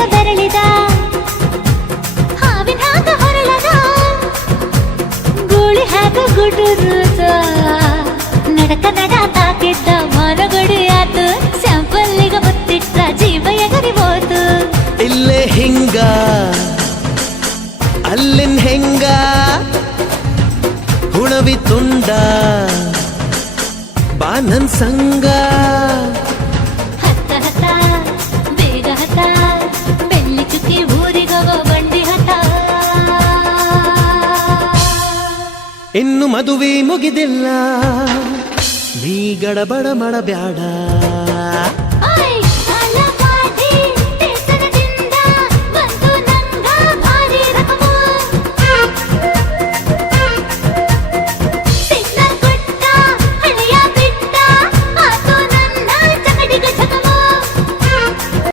ಬೇಗ ಬೆರಳಿದ ಹಾವಿನ ಹಾಗ ಹೊರಳದ ಗೂಳಿ ಹಾಗ ಗುಡುರುದ ನಡಕ ನಡ ತಾಕಿದ್ದ ಮನಗಡಿ ಆತು ಸ್ಯಾಂಪಲ್ಲಿಗ ಮುತ್ತಿಟ್ಟ ಜೀವ ಎಗರಿ ಹೋತು ಇಲ್ಲೇ ಹಿಂಗ ಅಲ್ಲಿನ್ ಹೆಂಗ ಹುಣವಿ ತುಂಡ ಬಾ ನನ್ ಸಂಗ ಹತ್ತ ಹತ್ತ ಬೇಗ ಹತ್ತ ಬೆಳ್ಳಿ ಚುಕ್ಕಿ ಊರಿಗವ ಬಂಡಿ ಹತ್ತ ಇನ್ನು ಮದುವೆ ಮುಗಿದಿಲ್ಲ ನೀ ಗಡಬಡ ಮಾಡಬ್ಯಾಡ